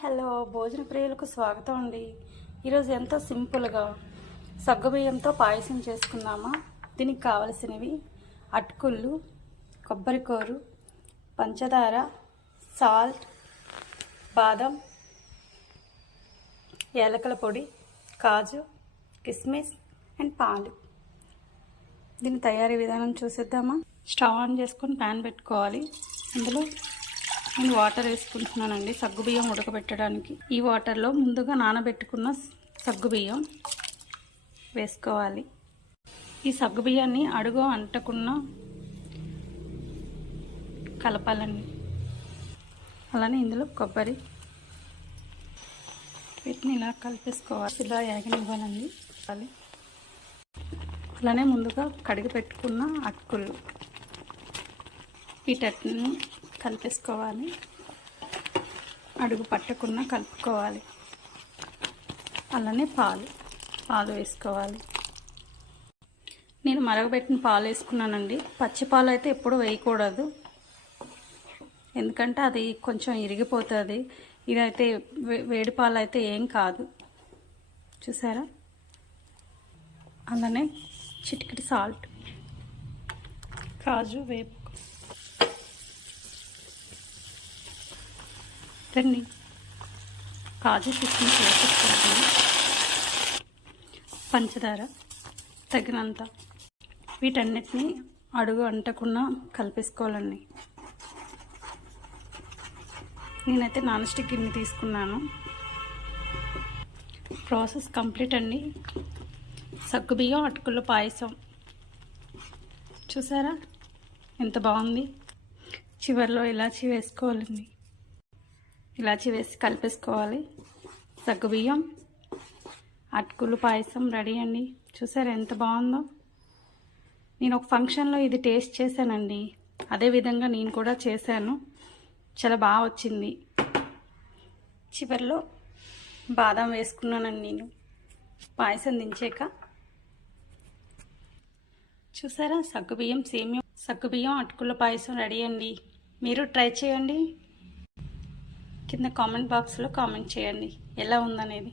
Hello, భోజన ప్రియులకు స్వాగతం అండి. ఈరోజు ఎంతో సింపుల్గా సగ్గుబియ్యంతో పాయసం చేసుకుందామా. దీనికి కావలసినవి అటుకులు, కొబ్బరికూరు, పంచదార, సాల్ట్, బాదం, యాలకుల పొడి, కాజు, కిస్మిస్ అండ్ పాలు. దీని తయారీ విధానం చూసేద్దామా. స్టవ్ ఆన్ చేసుకొని ప్యాన్ పెట్టుకోవాలి. అందులో నేను వాటర్ వేసుకుంటున్నానండి సగ్గుబియ్యం ఉడకబెట్టడానికి. ఈ వాటర్లో ముందుగా నానబెట్టుకున్న సగ్గుబియ్యం వేసుకోవాలి. ఈ సగ్గుబియ్యాన్ని అడుగు అంటకుండా కలపాలండి. అలానే ఇందులో కొబ్బరి, వీటిని ఇలా కలిపేసుకోవాలి. ఇలా ఏగనివ్వాలండి. అలానే ముందుగా కడిగి పెట్టుకున్న అటుకులు, వీటన్ని కలిపేసుకోవాలి. అడుగు పట్టకుండా కలుపుకోవాలి. అలానే పాలు వేసుకోవాలి. నేను మరగబెట్టిన పాలు వేసుకున్నానండి. పచ్చి పాలు అయితే ఎప్పుడు వేయకూడదు, ఎందుకంటే అది కొంచెం ఇరిగిపోతుంది. ఇదైతే వేడి పాలు అయితే ఏం కాదు. చూసారా. అలానే చిటికెడు సాల్ట్, కాజు, వేపు రండి. కాజు, కిస్మిస్ వేసేసుకుంటాను. పంచదార తగినంత. వీటన్నిటిని అడుగు అంటకుండా కలిపేసుకోవాలండి. నేనైతే నాన్ స్టిక్ గిన్నె తీసుకున్నాను. ప్రాసెస్ కంప్లీట్ అండి. సగ్గుబియ్యం అటుకుల పాయసం చూసారా ఎంత బాగుంది. చివరిలో ఇలాచీ వేసుకోవాలండి. ఇలాచీ వేసి కలిపేసుకోవాలి. సగ్గుబియ్యం అటుకులు పాయసం రెడీ అండి. చూసారా ఎంత బాగుందో. నేను ఒక ఫంక్షన్లో ఇది టేస్ట్ చేశానండి. అదేవిధంగా నేను కూడా చేశాను. చాలా బాగా వచ్చింది. చివరిలో బాదం వేసుకున్నానండి నేను పాయసం దించాక. చూసారా సగ్గుబియ్యం అటుకుల పాయసం రెడీ అండి. మీరు ట్రై చేయండి. కింద కామెంట్ బాక్స్లో కామెంట్ చేయండి ఎలా ఉందనేది.